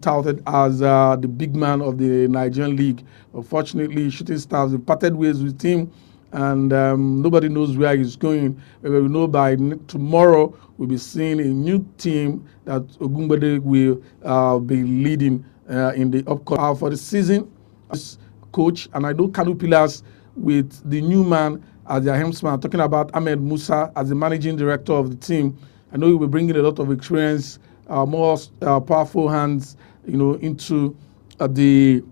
touted as the big man of the Nigerian league. Unfortunately, Shooting Stars have parted ways with him, and nobody knows where he's going. We know by tomorrow we'll be seeing a new team that Ogunbode will be leading in the upcoming for the season. Coach, and I know Kanu Pillars with the new man as their helmsman, talking about Ahmed Musa as the managing director of the team. I know he will be bringing a lot of experience, more powerful hands, into the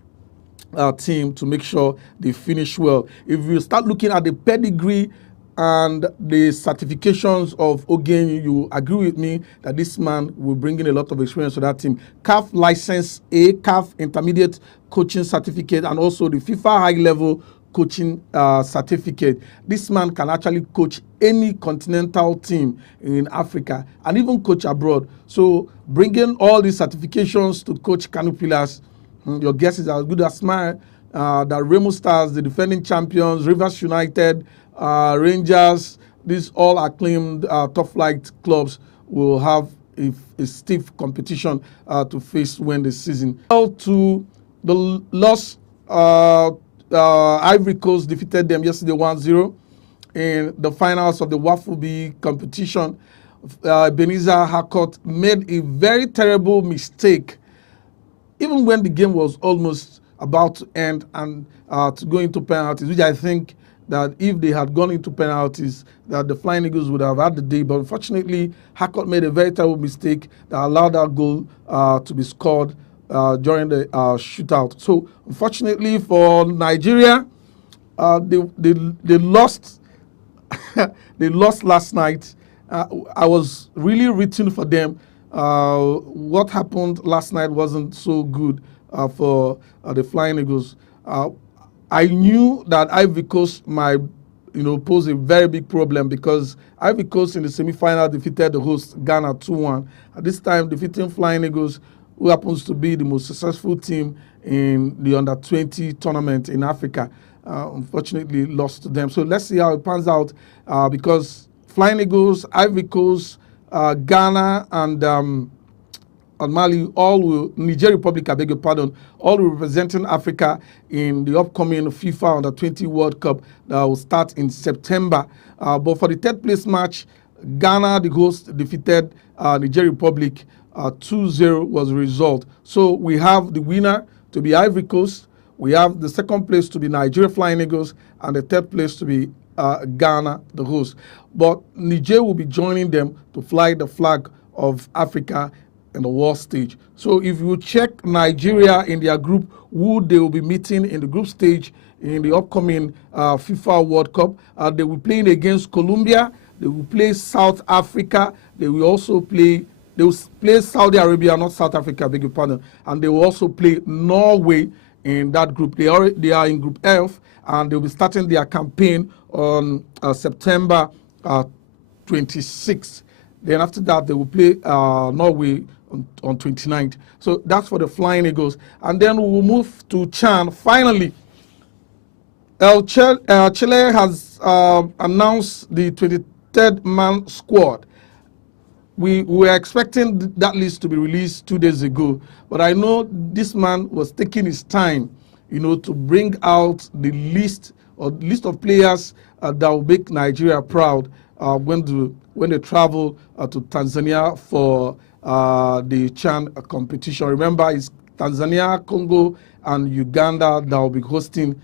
team to make sure they finish well. If you start looking at the pedigree and the certifications of Ogen, you agree with me that this man will bring in a lot of experience to that team. CAF License A, CAF Intermediate Coaching Certificate, and also the FIFA High Level Coaching Certificate. This man can actually coach any continental team in Africa and even coach abroad. So bringing all these certifications to Coach Kanu Pillars, your guess is as good as mine. That Remo Stars, the defending champions, Rivers United, Rangers, these all acclaimed top flight clubs will have a stiff competition to face when the season. To the loss, Ivory Coast defeated them yesterday 1-0 in the finals of the Waffle B competition. Ebenezer Harcourt made a very terrible mistake even when the game was almost about to end and to go into penalties, which I think that if they had gone into penalties, that the Flying Eagles would have had the day. But unfortunately, Harcourt made a very terrible mistake that allowed that goal to be scored during the shootout. So unfortunately for Nigeria, they lost. They lost last night. I was really rooting for them. What happened last night wasn't so good for the Flying Eagles. I knew that Ivory Coast might, pose a very big problem because Ivory Coast in the semi-final defeated the host Ghana 2-1. At this time, defeating Flying Eagles, who happens to be the most successful team in the under-20 tournament in Africa, unfortunately lost to them. So let's see how it pans out because Flying Eagles, Ivory Coast, Ghana, and Mali, Niger Republic, I beg your pardon, all representing Africa in the upcoming FIFA Under-20 World Cup that will start in September. But for the third place match, Ghana, the host, defeated Niger Republic 2-0 was the result. So we have the winner to be Ivory Coast, we have the second place to be Nigeria Flying Eagles, and the third place to be Ghana, the host. But Niger will be joining them to fly the flag of Africa in the world stage. So if you check Nigeria in their group, who they will be meeting in the group stage in the upcoming FIFA World Cup, they will be playing against Colombia, they will play South Africa, they will play Saudi Arabia, not South Africa, I beg your pardon, and they will also play Norway in that group. They are in Group F, and they'll be starting their campaign on September 26th. Then after that, they will play Norway on 29th. So that's for the Flying Eagles. And then we'll move to CHAN. Finally, Chile has announced the 23rd man squad. We were expecting that list to be released 2 days ago, but I know this man was taking his time, to bring out the list of players that will make Nigeria proud when they travel to Tanzania for the CHAN competition. Remember, it's Tanzania, Congo, and Uganda that will be hosting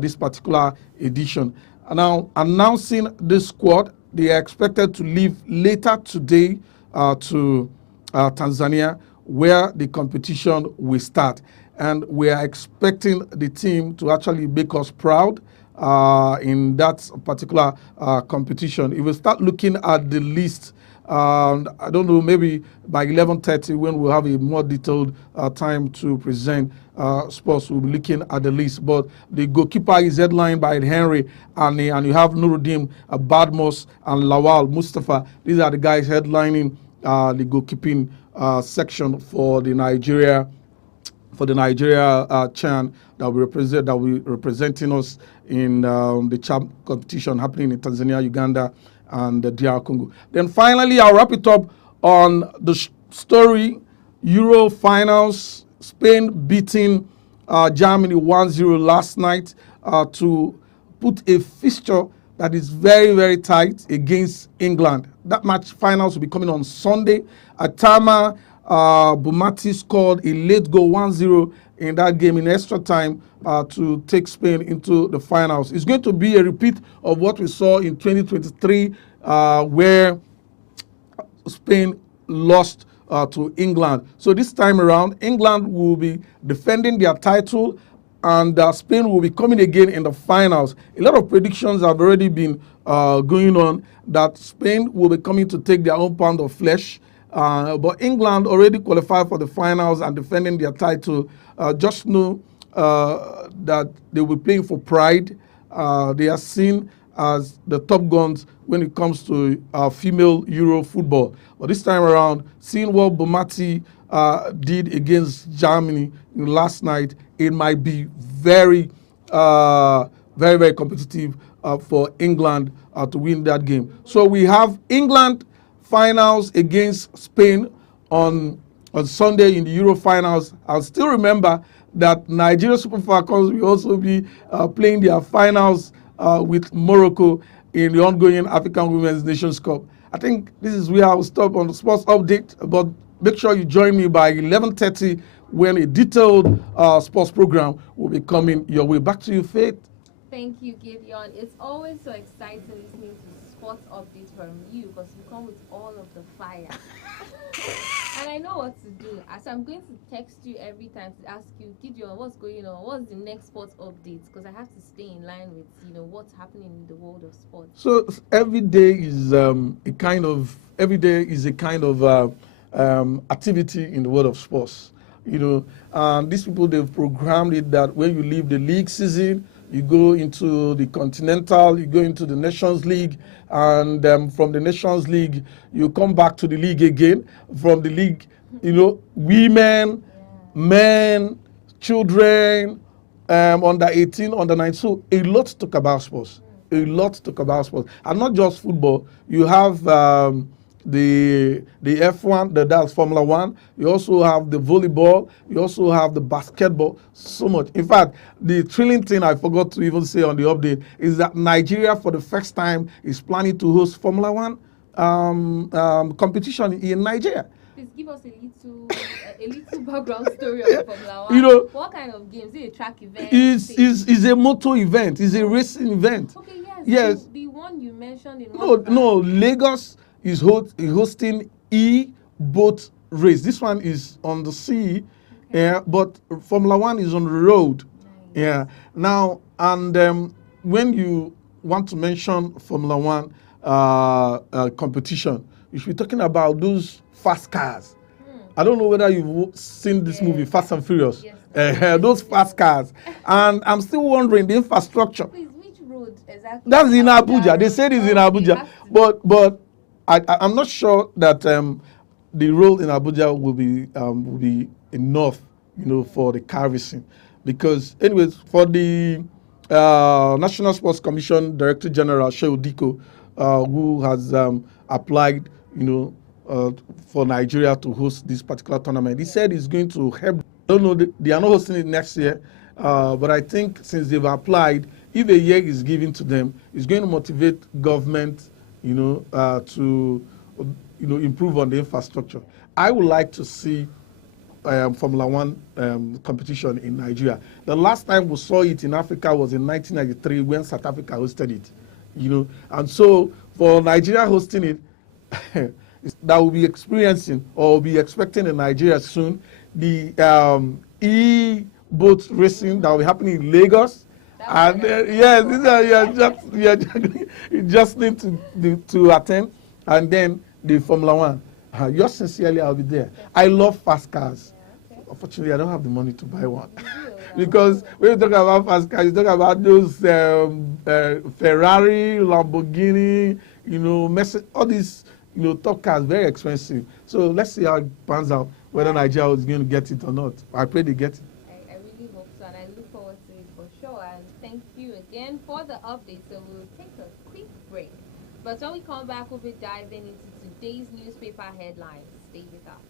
this particular edition. Now, announcing this squad, they are expected to leave later today to Tanzania, where the competition will start. And we are expecting the team to actually make us proud in that particular competition. If we start looking at the list, I don't know, maybe by 11:30 when we'll have a more detailed time to present sports, we'll be looking at the list. But the goalkeeper is headlined by Henry and you have Nuruddin, Badmos, and Lawal Mustafa. These are the guys headlining the goalkeeping section for the Nigeria CHAN that will representing us in the CHAN competition happening in Tanzania, Uganda, and the DR Congo. Then finally, I'll wrap it up on the story Euro finals Spain beating Germany 1-0 last night to put a fixture that is very, very tight against England. That match finals will be coming on Sunday. Atama Bumati scored a late goal 1-0 in that game in extra time to take Spain into the finals. It's going to be a repeat of what we saw in 2023 where Spain lost to England. So this time around, England will be defending their title and Spain will be coming again in the finals. A lot of predictions have already been going on that Spain will be coming to take their own pound of flesh. But England already qualified for the finals and defending their title. Just know that they will be playing for pride. They are seen as the top guns when it comes to female Euro football. But this time around, seeing what Bomati did against Germany last night, it might be very, very competitive for England to win that game. So we have England finals against Spain on Sunday in the Euro finals. I'll still remember that Nigeria Super Falcons will also be playing their finals with Morocco in the ongoing African Women's Nations Cup. I think this is where I will stop on the sports update, but make sure you join me by 11:30 when a detailed sports program will be coming your way. Back to you, Faith. Thank you, Gideon. It's always so exciting listening to sports updates from you because you come with all of the fire. And I know what to do. So I'm going to text you every time to ask you, Gideon, what's going on? What's the next sports updates? Because I have to stay in line with what's happening in the world of sports. So every day is a kind of activity in the world of sports. These people, they've programmed it that when you leave the league season, you go into the Continental, you go into the Nations League, and from the Nations League, you come back to the league again. From the league, women, men, children, under 18, under 19. So a lot to talk about sports. A lot to talk about sports. And not just football. You have the F1, that's Formula One. You also have the volleyball. You also have the basketball. So much. In fact, the thrilling thing I forgot to even say on the update is that Nigeria, for the first time, is planning to host Formula One competition in Nigeria. Please give us a little background story of Formula One. What kind of games? Is it a track event? It's a motor event. It's a racing event. Okay, yes. The one you mentioned in No, Lagos is hosting e-boat race. This one is on the sea, but Formula One is on the road. Nice. Yeah. Now, and when you want to mention Formula One competition, you should be talking about those fast cars. I don't know whether you've seen this movie, Fast and Furious. Yes, those fast cars. And I'm still wondering the infrastructure. Please, which road exactly? That's in Abuja. They said it's in Abuja. But I'm not sure that the road in Abuja will be enough, for the car racing. Because, anyways, for the National Sports Commission Director General, Shehu Diko, who has applied, for Nigeria to host this particular tournament. He said he's going to help. I don't know, they are not hosting it next year, but I think since they've applied, if a year is given to them, it's going to motivate government, to, improve on the infrastructure. I would like to see Formula One competition in Nigeria. The last time we saw it in Africa was in 1993 when South Africa hosted it, and so for Nigeria hosting it, that will be experiencing or will be expecting in Nigeria soon the e-boat racing that will be happening in Lagos. And yes, you just need to attend, and then the Formula One. Yours sincerely, I'll be there. I love fast cars. Yeah, okay. Unfortunately, I don't have the money to buy one. Because when you talk about fast cars, you talk about those Ferrari, Lamborghini, Mercedes, all these, top cars, very expensive. So let's see how it pans out, whether Nigeria is going to get it or not. I pray they get it. I really hope so, and I look forward to it for sure. And thank you again for the update. So we'll take a quick break. But when we come back, we'll be diving into today's newspaper headlines. Stay with us.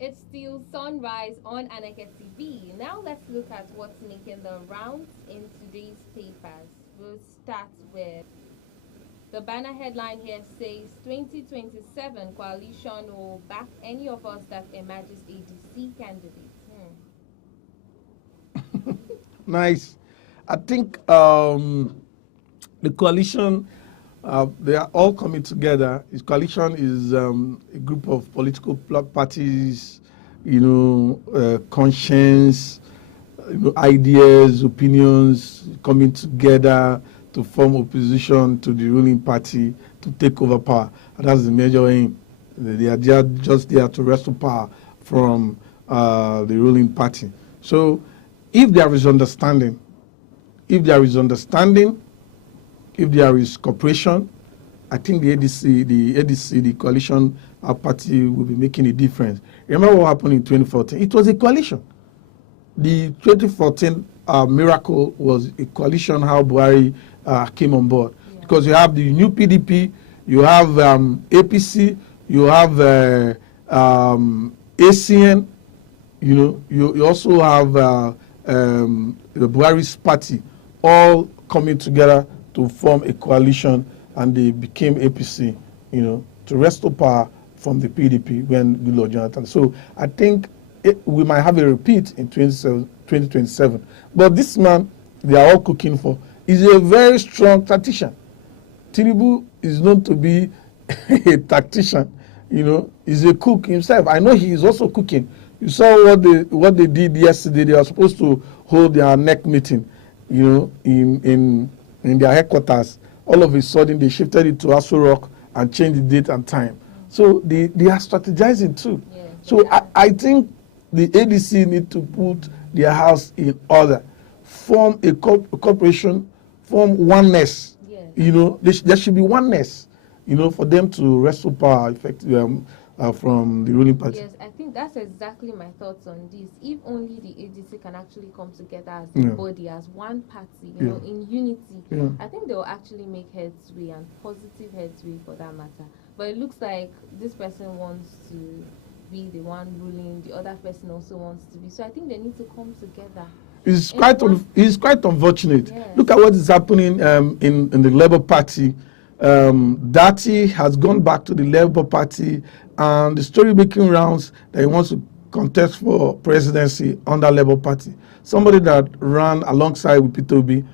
It's still sunrise on Aneke TV. Now let's look at what's making the rounds in today's papers. We'll start with the banner headline here says 2027 coalition will back any of us that emerges ADC candidate. Nice. I think the coalition, they are all coming together. This coalition is a group of political parties, conscience, ideas, opinions coming together to form opposition to the ruling party to take over power. And that's the major aim. They are just there to wrestle power from the ruling party. So if there is understanding, if there is cooperation, I think the ADC, the coalition party will be making a difference. Remember what happened in 2014? It was a coalition. The 2014 miracle was a coalition how Buhari came on board. Yeah. Because you have the new PDP, you have APC, you have ACN, you also have the Buhari's party, all coming together to form a coalition, and they became APC, to restore power from the PDP when Goodluck Jonathan. So I think we might have a repeat in 2027. But this man, they are all cooking for, is a very strong tactician. Tinubu is known to be a tactician, he's a cook himself. I know he is also cooking. You saw what they did yesterday. They were supposed to hold their neck meeting, in their headquarters. All of a sudden, they shifted it to Aso Rock and changed the date and time. So they are strategizing too. Yeah, so I think the ADC need to put their house in order, form a corporation, form oneness. Yes. There should be oneness, for them to wrestle power effectively from the ruling party. Yes, I think that's exactly my thoughts on this. If only the ADC can actually come together as a body, as one party, in unity, I think they will actually make headway, and positive headway for that matter. But it looks like this person wants to be the one ruling, the other person also wants to be. So I think they need to come together. It's quite unfortunate. Yes. Look at what is happening in the Labour Party. Dati has gone back to the Labour Party, and the story making rounds that he wants to contest for presidency under Labour Party. Somebody that ran alongside with Peter Obi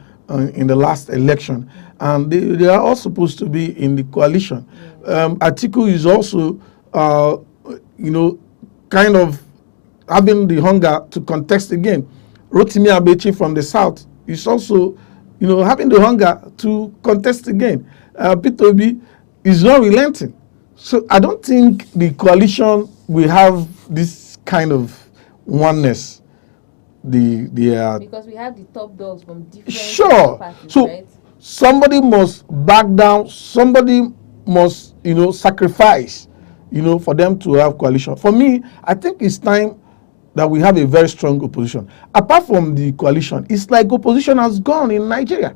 in the last election, and they are all supposed to be in the coalition. Atiku is also, kind of having the hunger to contest again. Rotimi Amechi from the south is also, having the hunger to contest again. Peter Obi is not relenting. So I don't think the coalition will have this kind of oneness. Because we have the top dogs from different parties, so right? Somebody must back down. Somebody must, sacrifice, for them to have coalition. For me, I think it's time that we have a very strong opposition. Apart from the coalition, it's like opposition has gone in Nigeria.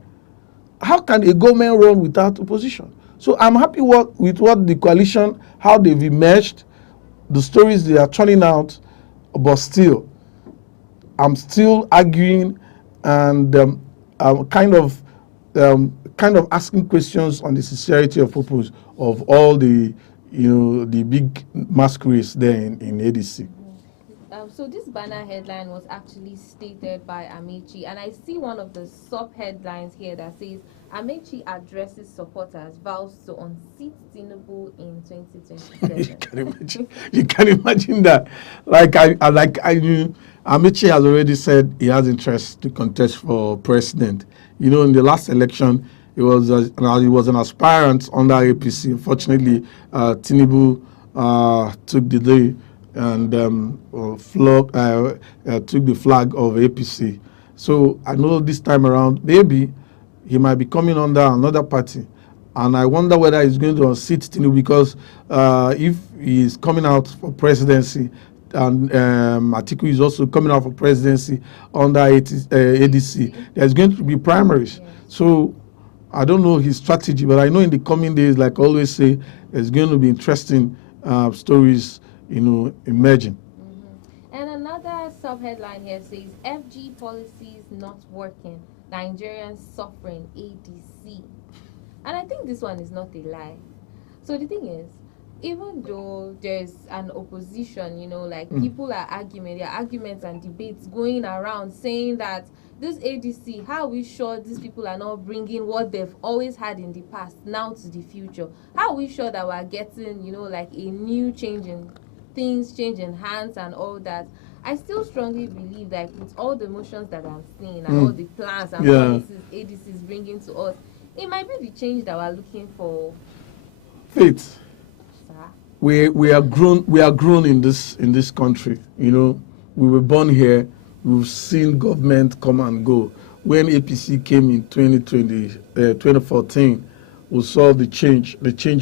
How can a government run without opposition? So I'm happy with what the coalition, how they've emerged, the stories they are turning out, but still, I'm still arguing, and I'm kind of asking questions on the sincerity of purpose of all the big masquerades there in ADC. So this banner headline was actually stated by Amechi, and I see one of the sub-headlines here that says, Amechi addresses supporters, vows to unseat Tinubu in 2027. You can imagine that. Amechi has already said he has interest to contest for president. In the last election, he was an aspirant under APC. Unfortunately, Tinubu took the day and took the flag of APC. So I know this time around, maybe he might be coming under another party. And I wonder whether he's going to unseat Tinubu, because if he's coming out for presidency, and Atiku is also coming out for presidency under ADC, there's going to be primaries. Yes. So I don't know his strategy, but I know in the coming days, like I always say, there's going to be interesting stories, emerging. another sub-headline here says FG policies not working, Nigerians suffering ADC. And I think this one is not a lie. So the thing is, even though there's an opposition, like people are arguing, there are arguments and debates going around saying that this ADC, how are we sure these people are not bringing what they've always had in the past now to the future? How are we sure that we're getting, like a new change in things, change in hands and all that? I still strongly believe that with all the motions that I'm seeing and all the plans and policies ADC is bringing to us, it might be the change that we're looking for. Faith, we are grown in this country. We were born here. We've seen government come and go. When APC came in 2014, we saw the change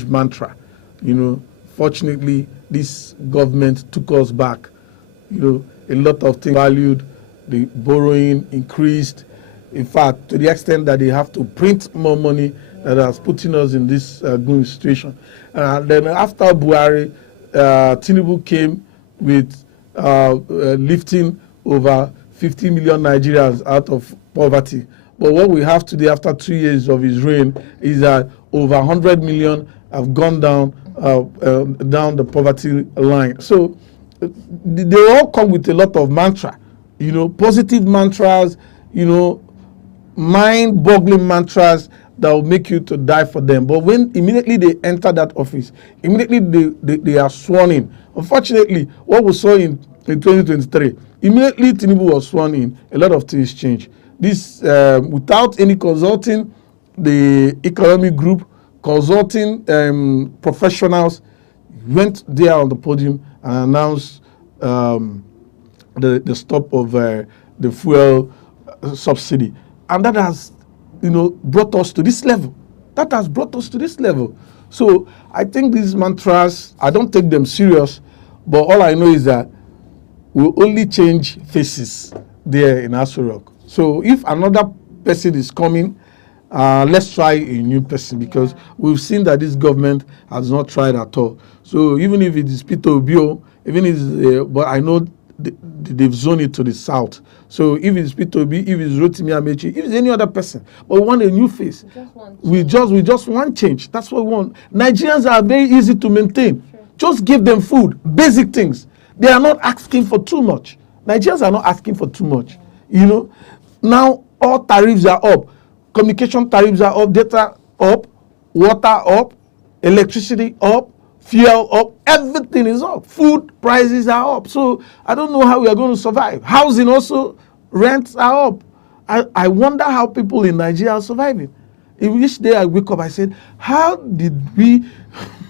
mantra. Fortunately, this government took us back. A lot of things valued, the borrowing increased. In fact, to the extent that they have to print more money, that has putting us in this gloomy situation. Then after Buhari, Tinubu came with lifting over 50 million Nigerians out of poverty. But what we have today, after 2 years of his reign, is that over 100 million have gone down the poverty line. So they all come with a lot of mantra, positive mantras, mind-boggling mantras that will make you to die for them. But when immediately they enter that office, immediately they are sworn in. Unfortunately, what we saw in 2023, immediately Tinubu was sworn in, a lot of things changed. This, without any consulting the economic group, consulting professionals, went there on the podium and announced the stop of the fuel subsidy. And that has, brought us to this level. That has brought us to this level. So I think these mantras, I don't take them serious, but all I know is that we'll only change faces there in Aso Rock. So if another person is coming, let's try a new person, because we've seen that this government has not tried at all. So even if it is Peter Obio, even if but I know they've zoned it to the south. So if it's Peter Obi, if it's Rotimi Amechi, if it's any other person, but we want a new face. We just want change. That's what we want. Nigerians are very easy to maintain. Sure. Just give them food, basic things. They are not asking for too much. Nigerians are not asking for too much. Now all tariffs are up. Communication tariffs are up, data up, water up, electricity up, fuel up, everything is up. Food prices are up. So I don't know how we are going to survive. Housing also, rents are up. I wonder how people in Nigeria are surviving. Each day I wake up, I said, how did we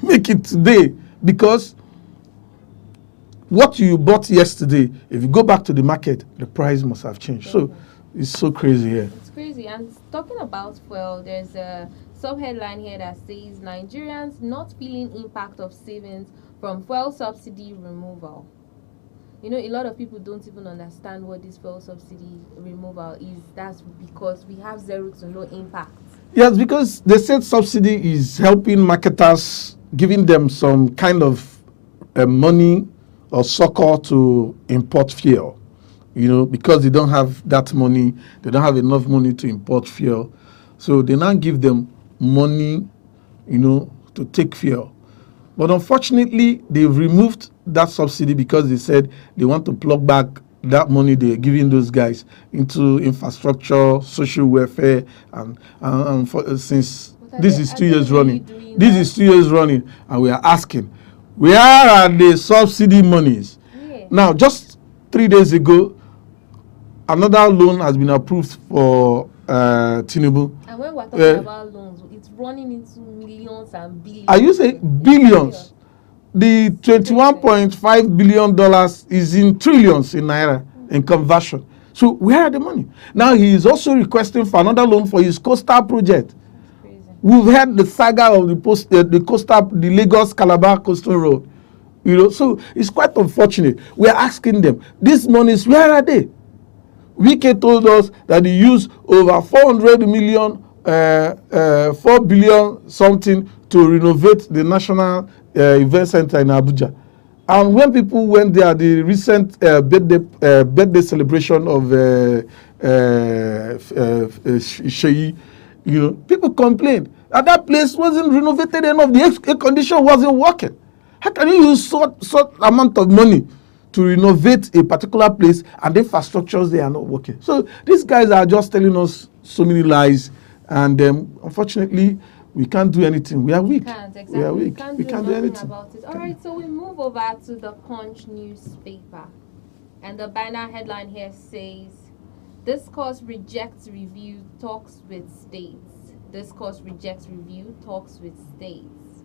make it today? Because what you bought yesterday, if you go back to the market, the price must have changed. So it's so crazy here. It's crazy. And talking about fuel, there's a sub-headline here that says Nigerians not feeling impact of savings from fuel subsidy removal. A lot of people don't even understand what this fuel subsidy removal is. That's because we have zero to no impact. Yes, because they said subsidy is helping marketers, giving them some kind of money or succor to import fuel. Because they don't have that money, they don't have enough money to import fuel. So they now give them money, to take fuel. But unfortunately, they've removed that subsidy because they said they want to plug back that money they're giving those guys into infrastructure, social welfare, and since this is 2 years running. This is 2 years running, and we are asking, where are the subsidy monies? Yeah. Now, just 3 days ago, another loan has been approved for Tinubu. And when we're talking about loans, it's running into millions and billions. Are you saying billions? The $21.5 billion is in trillions in Naira in conversion. So where are the money? Now he is also requesting for another loan for his coastal project. We've heard the saga of the Lagos Calabar coastal road. So it's quite unfortunate. We're asking them, these monies, where are they? Wike told us that he used over 400 million, 4 billion something to renovate the National Event Center in Abuja. And when people went there, the recent birthday celebration of Sheyi, people complained that place wasn't renovated enough. The air condition wasn't working. How can you use such amount of money to renovate a particular place and the infrastructures they are not working? So these guys are just telling us so many lies, and unfortunately, we can't do anything. We are weak. Exactly. We are weak. We can't do anything about it. All right, so we move over to the Punch newspaper, and the banner headline here says, "This course rejects review, talks with states." This course rejects review, talks with states.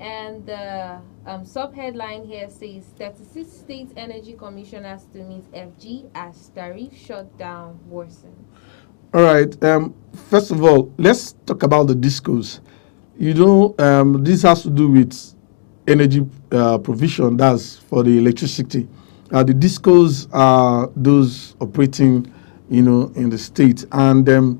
And the sub-headline here says, 36 state energy commissioners to meet FG as tariff shutdown worsens. All right. First of all, let's talk about the discos. This has to do with energy provision. That's for the electricity. The discos are those operating, in the state. And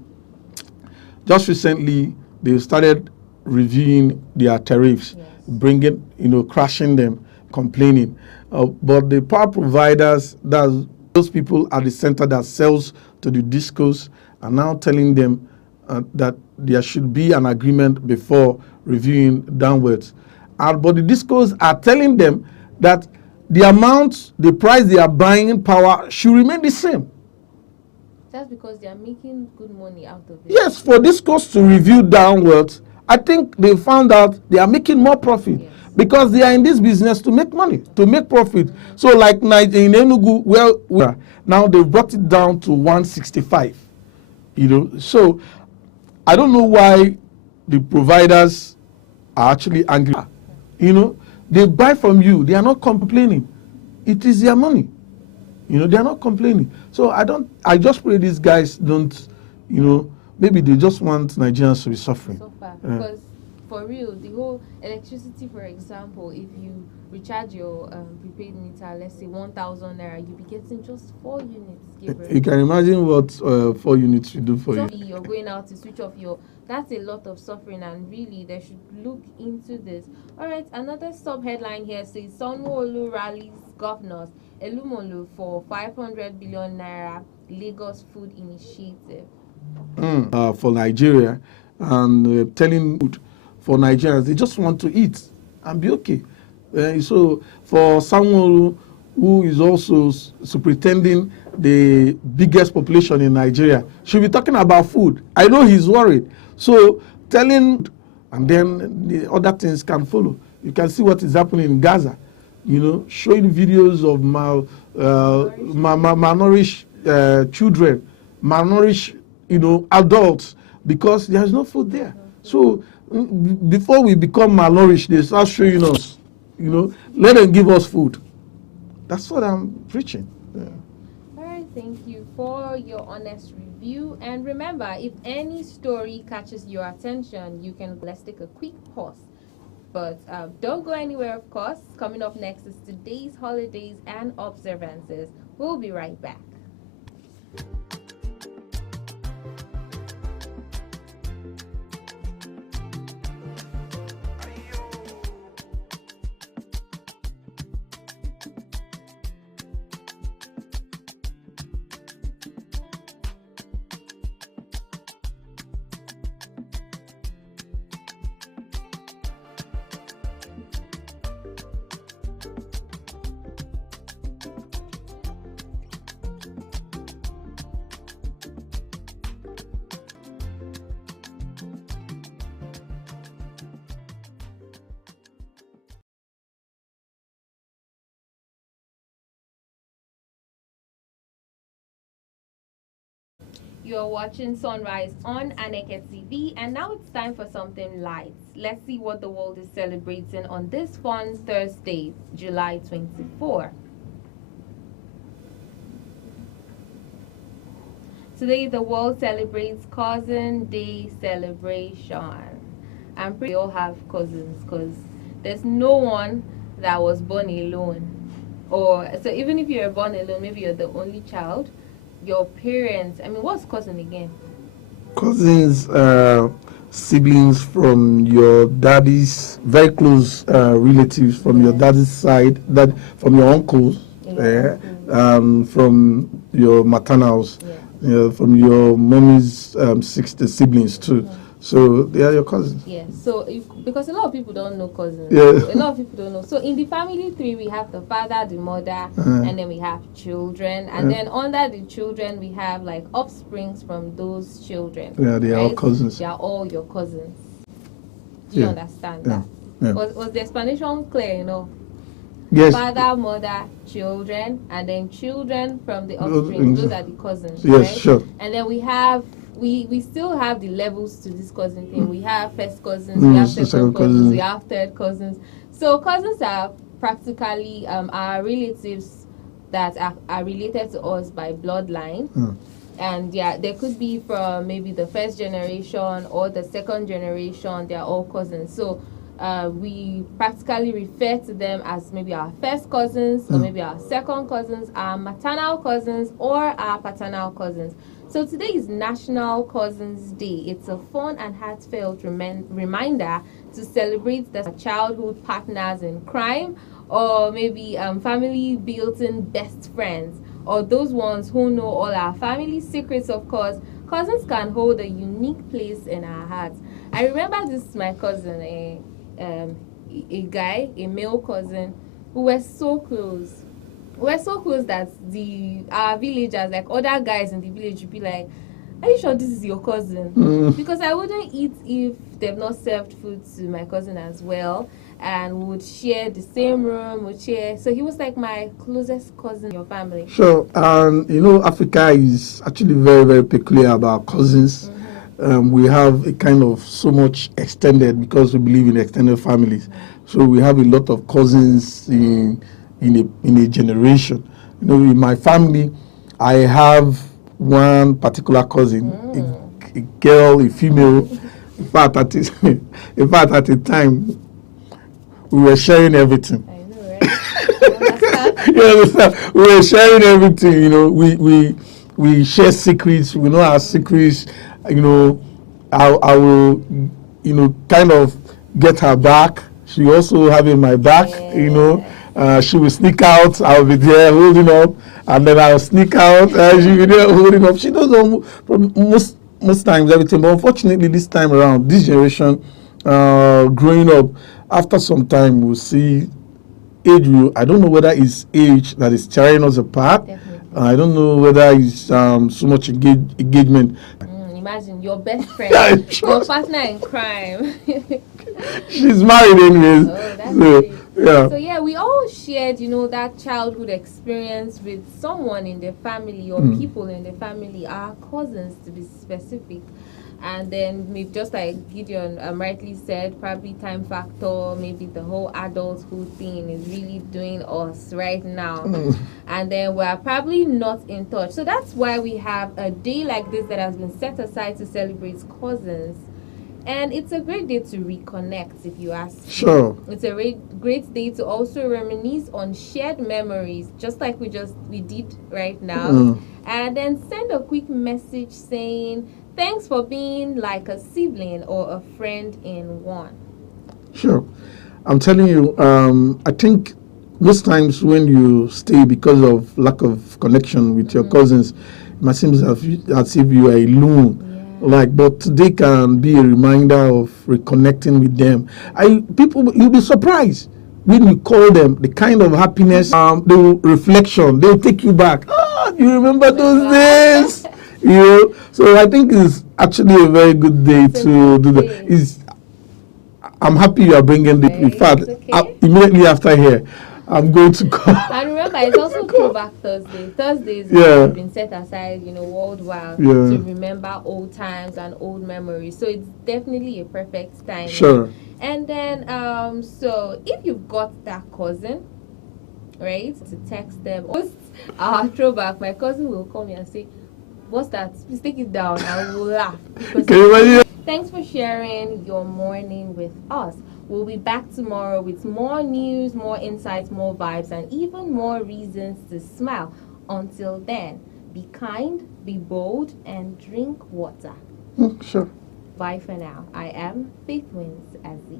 just recently, they started reviewing their tariffs, Yes. bringing, crashing them, complaining. But the power providers, those people at the center that sells to the discos, are now telling them that there should be an agreement before reviewing downwards. But the discos are telling them that the price they are buying power should remain the same. That's because they are making good money out of it. Yes, for discos to review downwards, I think they found out they are making more profit. Yes. Because they are in this business to make money, to make profit. So like in Enugu, well, now they've brought it down to 165. So I don't know why the providers are actually angry. They buy from you. They are not complaining. It is their money. They are not complaining. So I just pray these guys don't, maybe they just want Nigerians to be suffering. So far, because for real, the whole electricity, for example, if you recharge your prepaid meter, let's say 1,000 naira, you'll be getting just 4 units. You can imagine what 4 units will do for you. You're going out to switch off that's a lot of suffering, and really they should look into this. All right, another sub-headline here says, Sanwo-Olu rallies governors Elumolu for 500 billion naira Lagos Food Initiative. For Nigeria, and telling food for Nigerians, they just want to eat and be okay. So for someone who is also superintending the biggest population in Nigeria, should be talking about food. I know he's worried. So telling, and then the other things can follow. You can see what is happening in Gaza. Showing videos of malnourished children, malnourished, adults, because there is no food there. So before we become malnourished, they start showing us, let them give us food. That's what I'm preaching. Yeah. All right, thank you for your honest review. And remember, if any story catches your attention, let's take a quick pause. But don't go anywhere, of course. Coming up next is today's holidays and observances. We'll be right back. You're watching Sunrise on Aneke TV, and now it's time for something light. Let's see what the world is celebrating on this fun Thursday, July 24. Today, the world celebrates Cousin Day celebration. I'm pretty we all have cousins, because there's no one that was born alone. Or so even if you're born alone, maybe you're the only child, your parents, what's cousin again? cousins, siblings from your daddy's very close relatives from your Yes. daddy's side, that from your uncles, Yeah, from your maternals, yeah. from your mommy's siblings too. Mhm. So they are your cousins. Yes, so because a lot of people don't know cousins, Yeah. so a lot of people don't know. So in the family tree, we have the father, the mother, and then we have children, and then under the children, we have like offsprings from those children. Yeah, they are all right? cousins. They are all your cousins. Do you Yeah. understand Yeah. that? Yeah. Was the explanation clear enough? Yes. Father, mother, children, and then children from the Those- offspring. Those are the cousins, Yes, right? sure. And then we still have the levels to this cousin thing. We have first cousins, we have second cousins, we have third cousins. So cousins are practically our relatives that are related to us by bloodline. And yeah, they could be from maybe the first generation or the second generation. They are all cousins. So we practically refer to them as maybe our first cousins or maybe our second cousins, our maternal cousins or our paternal cousins. So today is National Cousins Day. It's a fun and heartfelt reminder to celebrate the childhood partners in crime, or maybe family built-in best friends, or those ones who know all our family secrets. Of course, cousins can hold a unique place in our hearts. I remember this my cousin, a guy, a male cousin, who were so close. We were so close that our villagers, like other guys in the village, would be like, "Are you sure this is your cousin?" Because I wouldn't eat if they've not served food to my cousin as well, and would share the same room, would share. So he was like my closest cousin in your family. Sure, and Africa is actually very, very peculiar about cousins. We have a kind of so much extended because we believe in extended families. So we have a lot of cousins in a generation. In my family, I have one particular cousin, a girl, a female. In fact, at the time, we were sharing everything. I know, right? I understand. You understand? We were sharing everything. We share secrets. We know our secrets. I will kind of get her back. She also having my back. She will sneak out. I'll be there holding up, and then I'll sneak out. She will be there holding up. She does most times everything. But unfortunately, this time around, this generation, growing up, after some time, we'll see I don't know whether it's age that is tearing us apart. Definitely. I don't know whether it's so much engagement. Imagine your best friend, your partner in crime. She's married anyways. Oh, that's So, great. yeah. So yeah, we all shared, that childhood experience with someone in the family or people in the family, our cousins to be specific. And then we've just like Gideon rightly said, probably time factor, maybe the whole adulthood thing is really doing us right now. And then we're probably not in touch. So that's why we have a day like this that has been set aside to celebrate cousins. And it's a great day to reconnect, if you ask me. Sure. It's a great day to also reminisce on shared memories, just like we did right now. And then send a quick message saying, thanks for being like a sibling or a friend in one. Sure. I'm telling you, I think most times when you stay because of lack of connection with your cousins, it might seem as if you are alone. But today can be a reminder of reconnecting with them. You'll be surprised when you call them, the kind of happiness, the reflection, they'll take you back. You remember those days? So I think it's actually a very good day to do that. I'm happy you are bringing it. In fact, immediately after here, I'm going to call. And remember, it's also Throwback Thursday. Thursdays have been set aside, worldwide to remember old times and old memories. So it's definitely a perfect time. Sure. And then, so if you've got that cousin, right, to text them. Our throwback, my cousin will call me and say, "What's that? Please take it down." I will laugh. Can you imagine? Thanks for sharing your morning with us. We'll be back tomorrow with more news, more insights, more vibes, and even more reasons to smile. Until then, be kind, be bold, and drink water. Sure. Bye for now. I am Faith Wins Azzy.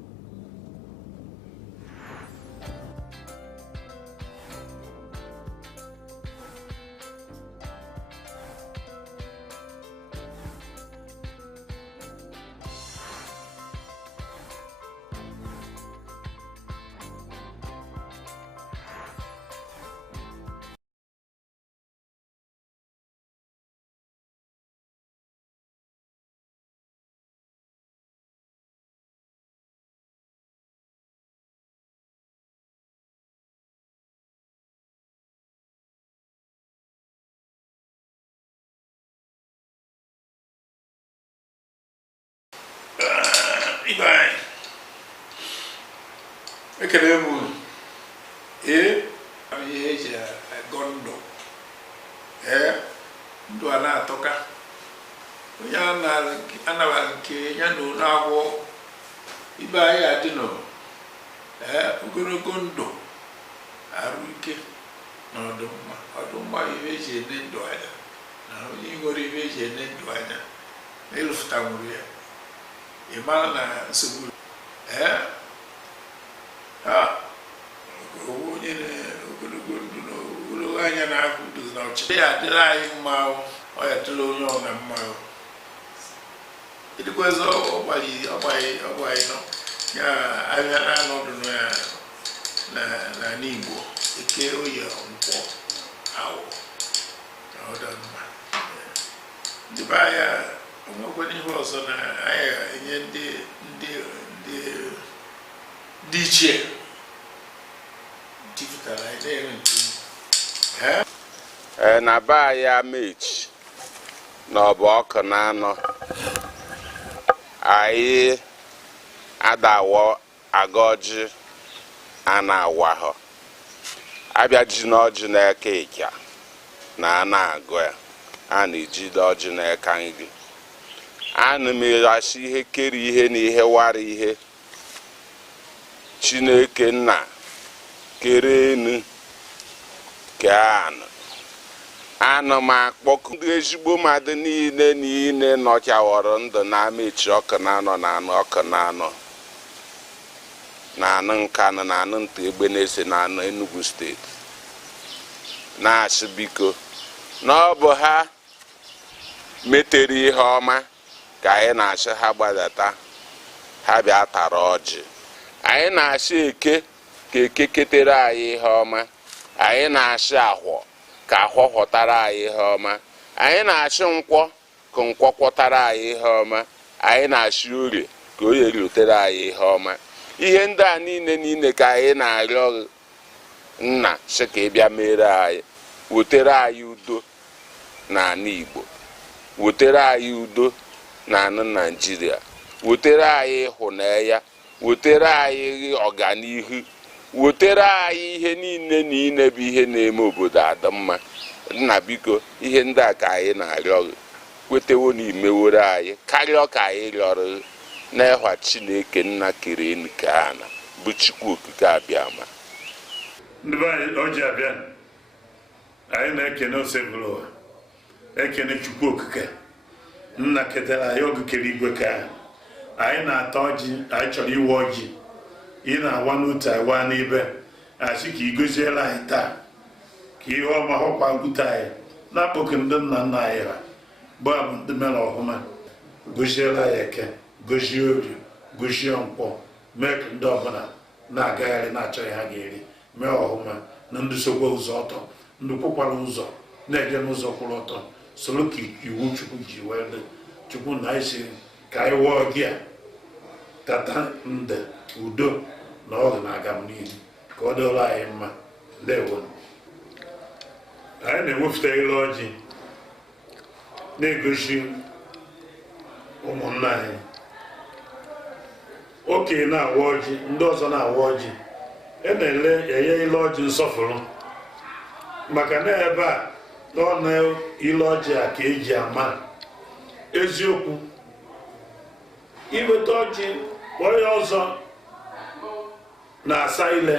Ibai, ekele m ihe eji agọ ndụ ndụ a na-atọka onye anabara nke ya na ụlọ agwọ ibe anyị adịnọ ogologo ndụ arụ ike na ọdụmma ihe eji ene ndụ anya na onye nwere ihe eji ene ndụ anya na ịlụfụta nwere ya ịmara na nsogbu onye ogologo ndụ na ogologo anya na-ahụ udo na ọchịchị ya adịrị anyị mma ọ ya dịrị onye ọbụla mma ịdịkwazị ọgbaghị nọ ya abịa n'ọnọdụ n'ala Igbo eke oyi nkwọ awụ na ọdọmma ndị be anya onwekwara ihe ọzọ na anyị ga-enye ndị ichie jupụtara anyị na-ere nke na be anyị amechi na ọ bụ ọkụ na anọ anyị adawo aga ọjị a na-awa ha abịa ji na ọjị na-eke ịkya na a na-agụ ya a na-eji ọjị na-eka nri ana m erachi ihe kere ihe na ihe wara ihe Chineke nna kere enu ke anụ m akpọkụ ndị ezigbo mmadụ niile nọchawọrọ ndụ na amechi ọkụ na anọ na anụ ọkụ na anọ na anụ Nkanụ na anụ Nta Egbe na-ese na anụ Enugu steeti na-asị biko na ọ bụ ha metere ihe ọma ka anyị na-asị ha gbadata ha bịa tara ọjị anyị na-asị eke ka eke ketere anyị ihe ọma anyị na-asị ahwọ ka ahwọ ghọtara anyị ihe ọma anyị na-asị nkwọ ka nkwọ kwọtara anyị ihe ọma anyị na-asị orie ka orie rutere anyị ihe ọma ihe ndị a niile ka anyị na-arịọ nna sị ka ị bịa mere anyị wetere anyị udo n'ala Igbo wetere anyị udo n'ala Naịjirịa wetere anyị ịhụnanya wetere anyị ọganihu wetere anyị ihe niile bụ ihe na-eme obodo adịmma nna biko ihe ndị a ka anyị na-arịọ kwetewo n'imeworo anyị karịa ka anyị rịọrọ n'ịhwa Chineke nna kere enu ka ana bụ Chukwu okike abịama ndị be anyị ọjị abịa anyị na-ekene osebụrụ ụwa ekene Chukwu okike nna ketara anyị oge kere igwe ka anyị na-ata ọjị anyị chọrọ iwe ọjị ị na-awa n'otu awa n'ibe asị ka ị goziela anyị taa ka ihe ọma hụkwa gwute anyị na-akpọke ndị nna nna anyị ha bụ abụ ndị mere ọhụma goziela ya eke gozie orie gozie nkwọ mee ka ndị ọbụla na-agagharị na-achọghị ha ga-eri mee ọhụma na ndị sokwa ụzọ ọtọ ndị kwụkwara ụzọ na-eje n'ụzọ kwụrụ ọtọ soro ka iwu Chukwu ji wee dị Chukwu na anyị siri ka anyị wụọ gị a tata nde udo na ọgụ na aga m n'ihu ka ọ dịrị anyị mma ndewo anyị na-ewepụta ile ọjị na-egosi ụmụnna anyị okenye na-awa ọjị ndị ọzọ na-awa ọjị na-enye ile ọjị nsọfụrụ maka na ebe a n'ọnụ ile ọjị a ka eji ama eziokwu iweta ọjị onye ọzọ na-asa ile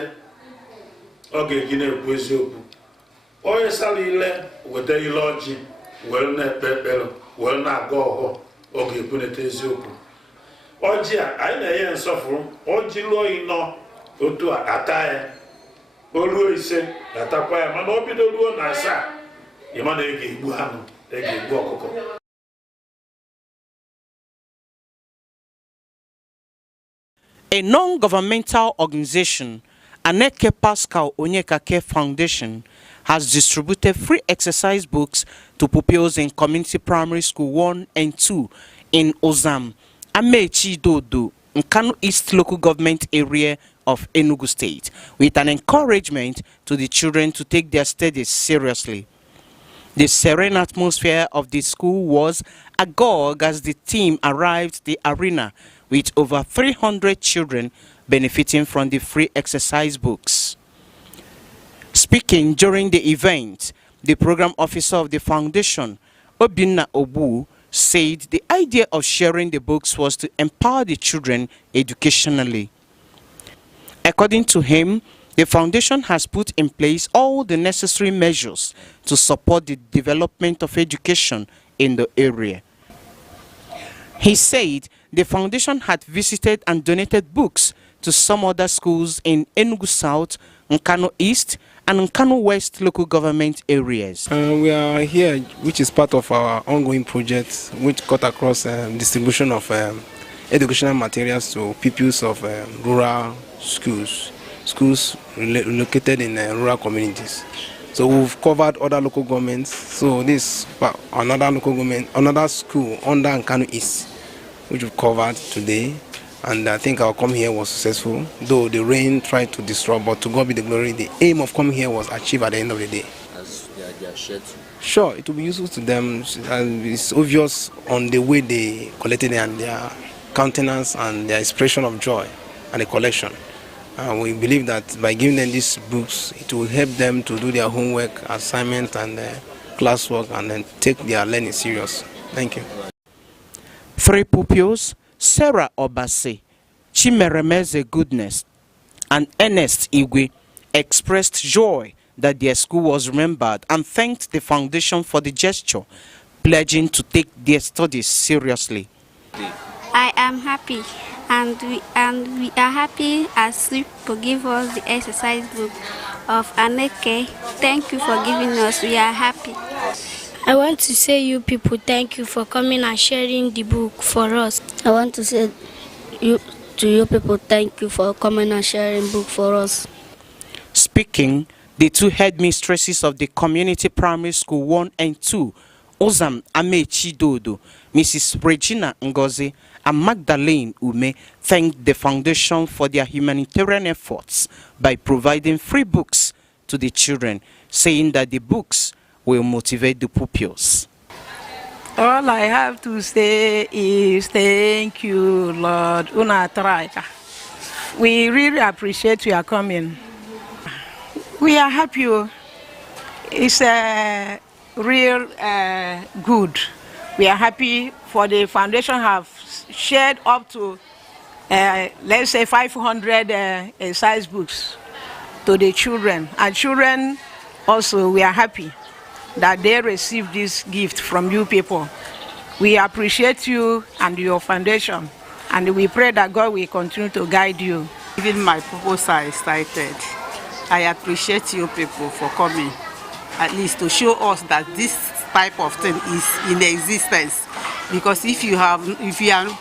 ọ ga-eji na-ekwu eziokwu onye sara ile weta ile ọjị were na-ekpe ekpere were na-aga ọhọ ọ ga-ekwunete eziokwu. Ọjị a anyị na-enye nsọfụrụ, ọjị lụọ ịnọ otu a ata ya, o ruo ise atakwa ya, mana o bido ruo na asaa ịma na ga-egbu anụ, ga-egbu ọkụkọ. A non-governmental organization, Aneke Pascal Onyekake Foundation, has distributed free exercise books to pupils in Community Primary School 1 and 2 in Ozam, Amechi Dodo, Nkanu East Local Government Area of Enugu State, with an encouragement to the children to take their studies seriously. The serene atmosphere of the school was agog as the team arrived the arena with over 300 children benefiting from the free exercise books. Speaking during the event, the program officer of the foundation, Obinna Obu, said the idea of sharing the books was to empower the children educationally. According to him, the foundation has put in place all the necessary measures to support the development of education in the area. He said the foundation had visited and donated books to some other schools in Enugu South, Nkanu East, and Nkanu West local government areas. We are here, which is part of our ongoing project, which cut across distribution of educational materials to pupils of rural schools located in rural communities. So we've covered other local governments. So this another local government, another school under Nkanu East, which we've covered today. And I think our come here was successful, though the rain tried to disrupt, but to God be the glory, the aim of coming here was achieved at the end of the day. As they are shared too. Sure, it will be useful to them, and it's obvious on the way they collected it and their countenance and their expression of joy and the collection. We believe that by giving them these books, it will help them to do their homework, assignment, and classwork, and then take their learning serious. Thank you. 3 pupils, Sarah Obase, Chimeremeze Goodness, and Ernest Igwe, expressed joy that their school was remembered and thanked the foundation for the gesture, pledging to take their studies seriously. I am happy, and we are happy as you give us the exercise book of Aneke. Thank you for giving us. We are happy. I want to say you people thank you for coming and sharing the book for us. I want to say to you people thank you for coming and sharing book for us. Speaking, the 2 headmistresses of the Community Primary School 1 and 2, Ozam Amechi Dodo, Mrs. Regina Ngozi, and Magdalene Ume, thanked the foundation for their humanitarian efforts by providing free books to the children, saying that the books will motivate the pupils. All I have to say is thank you, Lord. We really appreciate your coming. We are happy. It's a real good. We are happy for the foundation have shared up to let's say 500 exercise books to the children, and children also we are happy that they receive this gift from you people. We appreciate you and your foundation, and we pray that God will continue to guide you. Even my pupils are excited. I appreciate you people for coming, at least to show us that this type of thing is in existence. Because if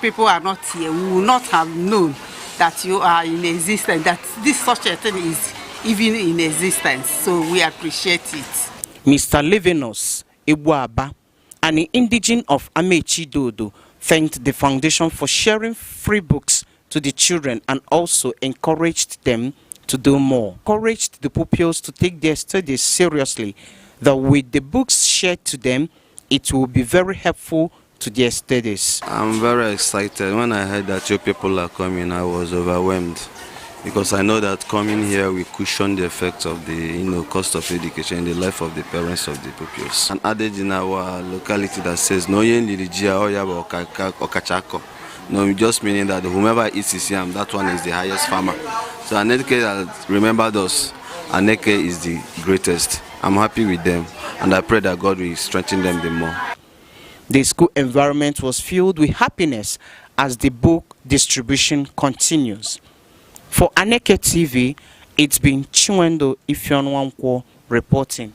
people are not here, we will not have known that you are in existence, that this such a thing is even in existence. So we appreciate it. Mr. Levinus Ibuaba, an indigene of Amechi Dodo, thanked the foundation for sharing free books to the children and also encouraged them to do more. Encouraged the pupils to take their studies seriously, that with the books shared to them, it will be very helpful to their studies. I'm very excited. When I heard that your people are coming, I was overwhelmed, because I know that coming here will cushion the effects of the cost of education in the life of the parents of the pupils. An adage in our locality that says no yen lirijia oya okachako. No, just meaning that whomever eats his yam, that one is the highest farmer. So Aneke has remembered us. Aneke is the greatest. I'm happy with them, and I pray that God will strengthen them the more. The school environment was filled with happiness as the book distribution continues. For Aneke TV, it's been Chinwendo Ifeonwankwo reporting.